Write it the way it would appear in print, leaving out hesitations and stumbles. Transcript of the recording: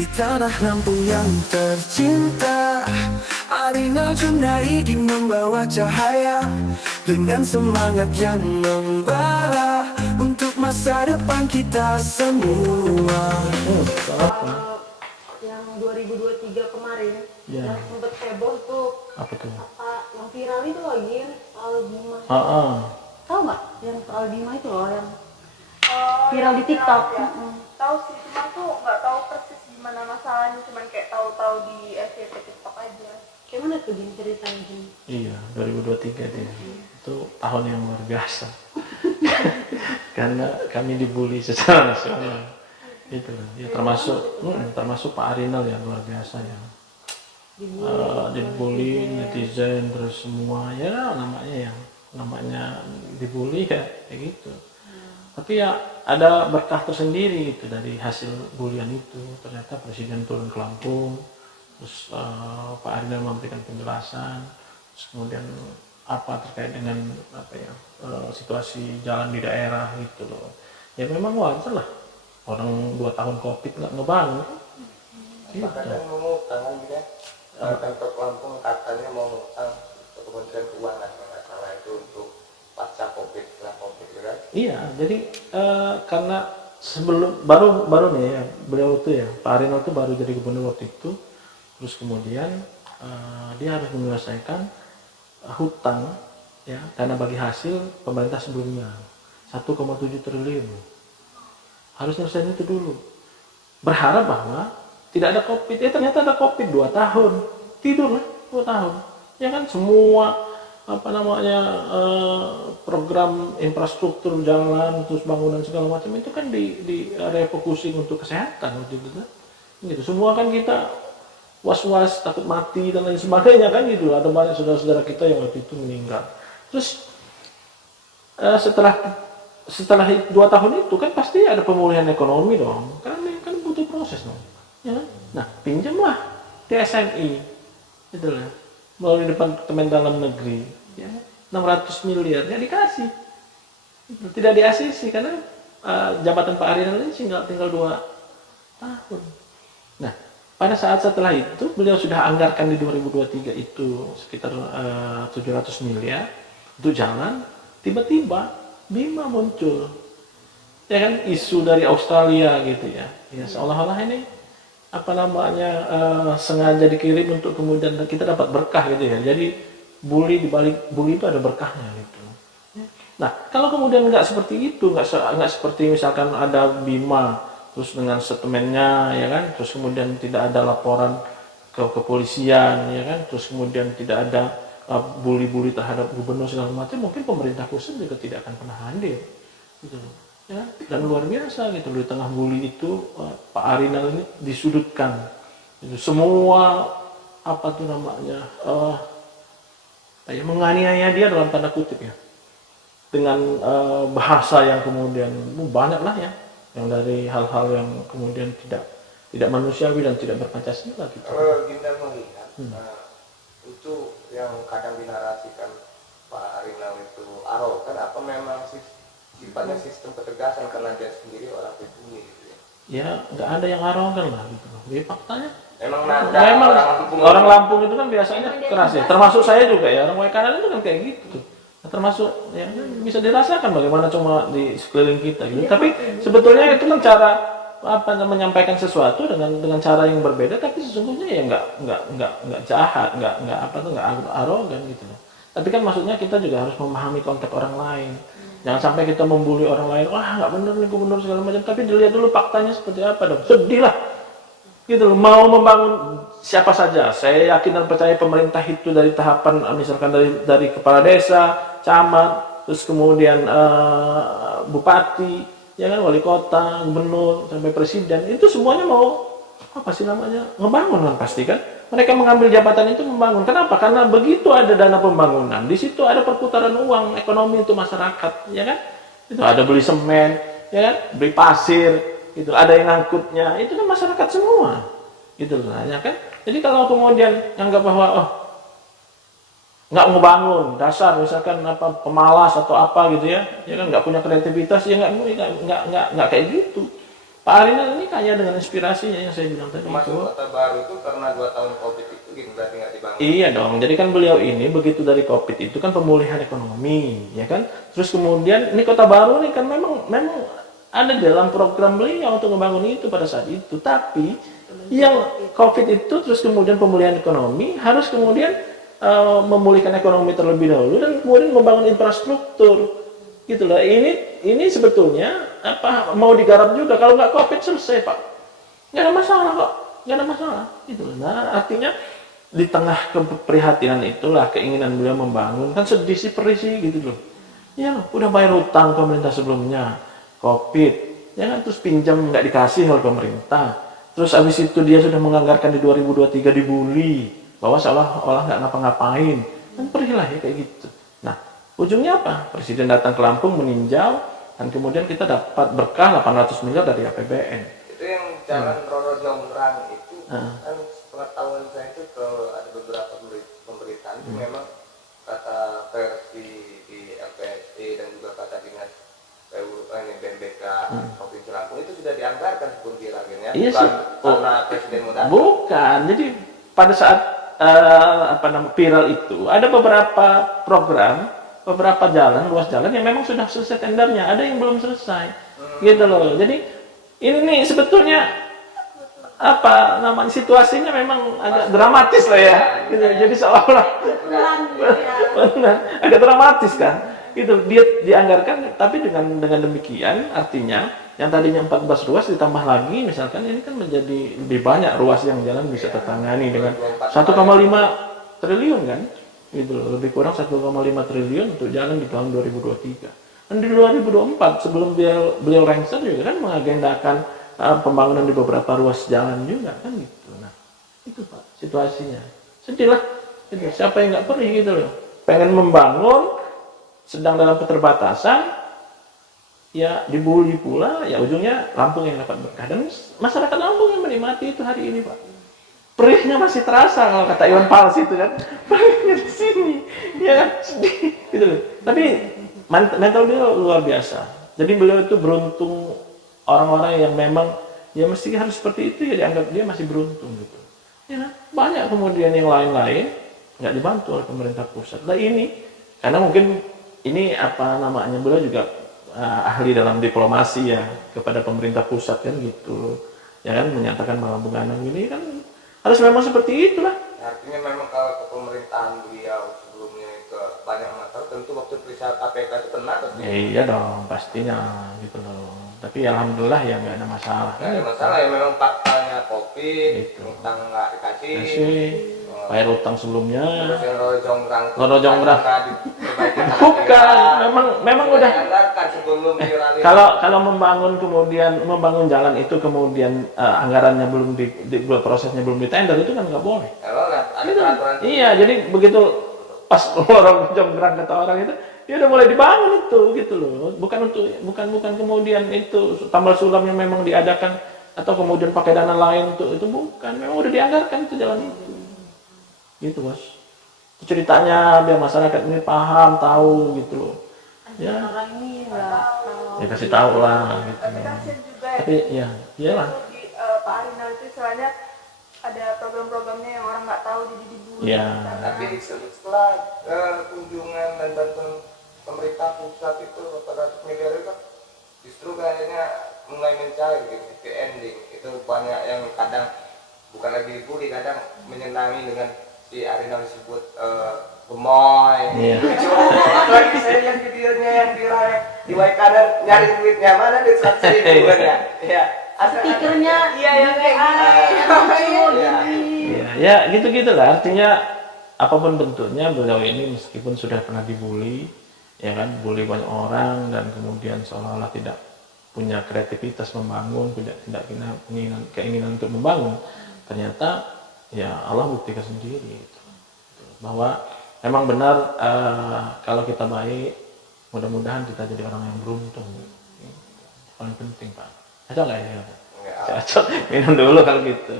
Di tanah Lampung yang tercinta, Arinal Junaidi membawa cahaya dengan semangat yang membara untuk masa depan kita semua. Yang 2023 kemarin, Ya. yang sempet heboh tuh, Apa tuh? yang viral itu lagi soal Bima. Tahu nggak? Yang soal Bima itu loh, yang viral di TikTok. Ya. Tahu sih, cuma tuh nggak tahu persis gimana masalahnya, cuman kayak tahu-taw di FYP TikTok aja. Kayak mana tuh Jin ceritanya Jin? Iya, 2023 dia. Itu tahun yang luar biasa. Karena kami dibully secara nasional. Itu ya, termasuk Pak Arinal yang luar biasa ya. Dibully netizen terus semua ya, namanya dibully ya kayak gitu. Tapi ya ada berkah tersendiri gitu dari hasil bulian itu. Ternyata Presiden turun ke Lampung, terus Pak Arinal memberikan penjelasan, terus kemudian apa terkait dengan situasi jalan di daerah gitu loh. Ya memang wajar lah, orang 2 tahun COVID nggak ngebangun. Gitu. Bahkan mau ngutang gitu ya, Pemkot Lampung katanya mau ngutang ke Kementerian Keuangan, nggak salah itu untuk pasca COVID, setelah COVID gitu kan. Iya, jadi karena sebelum baru nih ya, beliau itu ya, Pak Arinal itu baru jadi gubernur waktu itu, terus kemudian dia harus menyelesaikan hutang ya, karena bagi hasil pemerintah sebelumnya 1,7 triliun. Harus nyelesain itu dulu. Berharap bahwa tidak ada COVID, ternyata ada COVID 2 tahun. Tidur lah 2 tahun. Ya kan semua program infrastruktur jalan terus bangunan segala macam itu kan di refocusing untuk kesehatan waktu itu kan. Gitu. Semua kan kita was-was takut mati dan lain sebagainya kan gitu. Ada banyak saudara-saudara kita yang waktu itu meninggal. Terus setelah 2 tahun itu kan pasti ada pemulihan ekonomi dong. Karena ini kan butuh proses dong. Ya kan? Nah, pinjamlah TSMI. Gitu lah. Melalui Departemen Dalam Negeri, ya, 600 miliar ya dikasih. Tidak di ACC karena jabatan Pak Arinal ini tinggal 2 tahun. Nah, pada saat setelah itu beliau sudah anggarkan di 2023 itu sekitar 700 miliar untuk jalan, tiba-tiba Bima muncul. Ya kan, isu dari Australia gitu ya. Ya seolah-olah ini sengaja dikirim untuk kemudian kita dapat berkah gitu ya. Jadi bully dibalik bully itu ada berkahnya gitu. Nah, kalau kemudian nggak seperti itu, nggak seperti misalkan ada Bima terus dengan statementnya ya kan, terus kemudian tidak ada laporan ke kepolisian ya kan, terus kemudian tidak ada bully-bully terhadap gubernur segala macam, mungkin pemerintah pusat juga tidak akan pernah hadir gitu ya. Dan luar biasa gitu, di tengah bully itu Pak Arinal ini disudutkan gitu. Semua menganiaya dia dalam tanda kutip ya, dengan bahasa yang kemudian banyak lah ya, yang dari hal-hal yang kemudian tidak manusiawi dan tidak berpancasila gitu. Kalau Ginda melihat itu yang kadang dinarasikan Pak Arinal itu arogan, apa memang sifatnya sistem ketegasan karena dia sendiri orang pribumi gitu ya? Ya nggak ada yang arogan lah gitu. Jadi faktanya Memang orang Lampung itu kan biasanya keras ya. Termasuk saya juga ya, orang Waikanan itu kan kayak gitu. Nah, termasuk ya bisa dirasakan bagaimana cuma di sekeliling kita gitu. Tapi sebetulnya itu kan cara menyampaikan sesuatu dengan cara yang berbeda, tapi sesungguhnya ya nggak jahat, nggak arogan gitu loh. Tapi kan maksudnya kita juga harus memahami konteks orang lain. Jangan sampai kita membuli orang lain, wah nggak bener nih gubernur segala macam, tapi dilihat dulu faktanya seperti apa dong. Sedih lah gitu loh. Mau membangun siapa saja, saya yakin dan percaya pemerintah itu dari tahapan misalkan dari kepala desa, camat, terus kemudian bupati, ya kan, wali kota, gubernur, sampai presiden, itu semuanya mau ngebangun kan pasti kan. Mereka mengambil jabatan itu membangun. Kenapa? Karena begitu ada dana pembangunan, di situ ada perputaran uang ekonomi untuk masyarakat, ya kan? Itu ada beli semen, ya kan? Beli pasir, itu ada yang ngangkutnya, itu kan masyarakat semua, gitu lah, ya kan? Jadi kalau kemudian anggap bahwa nggak ngebangun, dasar misalkan pemalas atau apa gitu ya kan nggak punya kreativitas ya nggak kayak gitu. Pak Arinal ini kaya dengan inspirasinya yang saya bilang tadi Masuk itu. kota baru itu karena 2 tahun COVID itu gitu berarti nggak dibangun. Iya dong, jadi kan beliau ini begitu dari COVID itu kan pemulihan ekonomi, ya kan. Terus kemudian ini kota baru nih kan memang ada dalam program beliau untuk membangun itu pada saat itu. Tapi yang COVID itu terus kemudian pemulihan ekonomi harus kemudian memulihkan ekonomi terlebih dahulu dan kemudian membangun infrastruktur. Gitu loh. Ini sebetulnya apa mau digarap juga kalau nggak COVID selesai Pak. Nggak ada masalah kok, nggak ada masalah. Gitu loh. Nah artinya di tengah keprihatinan itulah keinginan beliau membangun kan sedih sih perih sih gitu loh. Ya loh, udah bayar utang pemerintah sebelumnya, COVID, ya kan terus pinjam nggak dikasih oleh pemerintah. Terus abis itu dia sudah menganggarkan di 2023 dibully bahwa seolah-olah nggak ngapa-ngapain. Kan perih lah ya kayak gitu. Nah ujungnya apa? Presiden datang ke Lampung meninjau dan kemudian kita dapat berkah 800 miliar dari APBN. Itu yang jalan Roro Jonggrang itu kan pengetahuan saya itu kalau ada beberapa pemberitaan itu memang kata versi di LPSD dan juga kata dinas BMBK Provinsi Lampung itu sudah dianggarkan sebelum diragennya. Iya Bukan sih. karena presiden mau datang. Bukan. Jadi pada saat viral itu ada beberapa program, beberapa jalan, ruas jalan yang memang sudah selesai tendernya, ada yang belum selesai. Gitu loh. Jadi ini nih sebetulnya apa namanya situasinya memang agak dramatis lah ya. Gitu. Jadi seolah-olah benar, agak dramatis kan. Itu dia dianggarkan tapi dengan demikian artinya yang tadinya 14 ruas ditambah lagi misalkan ini kan menjadi lebih banyak ruas yang jalan bisa tertangani dengan 1,5 triliun kan gitu loh, lebih kurang 1,5 triliun untuk jalan di tahun 2023 dan di 2024 sebelum beliau lengser juga kan mengagendakan pembangunan di beberapa ruas jalan juga kan gitu. Nah itu Pak situasinya sedih lah gitu. Siapa yang nggak perih gitu loh pengen membangun sedang dalam keterbatasan ya dibully pula ya ujungnya Lampung yang dapat berkah dan masyarakat Lampung yang menikmati itu hari ini Pak. Perihnya masih terasa kalau kata Iwan Fals itu kan perihnya di sini ya kan sedih gitu loh. Tapi mental beliau luar biasa. Jadi beliau itu beruntung orang-orang yang memang ya mesti harus seperti itu ya dianggap dia masih beruntung gitu. Ya banyak kemudian yang lain-lain nggak dibantu oleh pemerintah pusat. Nah ini karena mungkin ini apa namanya beliau juga ahli dalam diplomasi ya kepada pemerintah pusat kan gitu ya kan menyatakan bahwa Bung Anang ini kan harus memang seperti itulah. Artinya memang kalau ke pemerintahan beliau sebelumnya itu banyak masalah tentu waktu periksa KPK itu kena terus. Iya dong pastinya gitu loh. Tapi alhamdulillah ya nggak ada masalah. Nggak ada masalah ya memang faktanya COVID, utang nggak dikasih. Bayar utang sebelumnya. Terus yang Roro Jonggrang. Bukan, memang udah. Sebelum Kalau membangun jalan itu kemudian anggarannya belum prosesnya belum ditender itu kan nggak boleh. Ada peraturan. Iya, jadi begitu pas Roro Jonggrang kata orang itu, ya udah mulai dibangun itu gitu loh. Bukan kemudian itu tambal sulam yang memang diadakan atau kemudian pakai dana lain itu bukan, memang udah dianggarkan itu jalan itu. Gitu Bos. Ceritanya biar masyarakat ini paham, tahu gitu loh. Ya. Orang ini nggak tahu. Ya kasih tahu lah gitu. Tapi kasian juga ya. Tapi ya, iyalah. Di Pak Arinal itu istilahnya ada program-programnya yang orang nggak tahu jadi dibully. Iya. Tapi setelah kunjungan dan bantuan pemerintah pusat itu 400 miliar itu justru kayaknya mulai mencair gitu ke ending. Itu banyak yang kadang bukan lagi dibully, kadang menyenangi dengan si Arinal disebut gemoy. Iya. Lucu. Apalagi saya lihat videonya yang viral di Waikanan nyari duitnya mana di 100.000 kan ya. Iya. Stikernya Iya yang kayak Ya gitu-gitu lah. Artinya apapun bentuknya beliau ini meskipun sudah pernah dibully, ya kan, bully banyak orang dan kemudian seolah-olah tidak punya kreativitas membangun, tidak keinginan untuk membangun. Ternyata ya Allah buktikan sendiri gitu. Bahwa memang benar kalau kita baik, mudah-mudahan kita jadi orang yang beruntung. Paling penting Pak. Cocok nggak ya? Cocok. Minum dulu kalau gitu.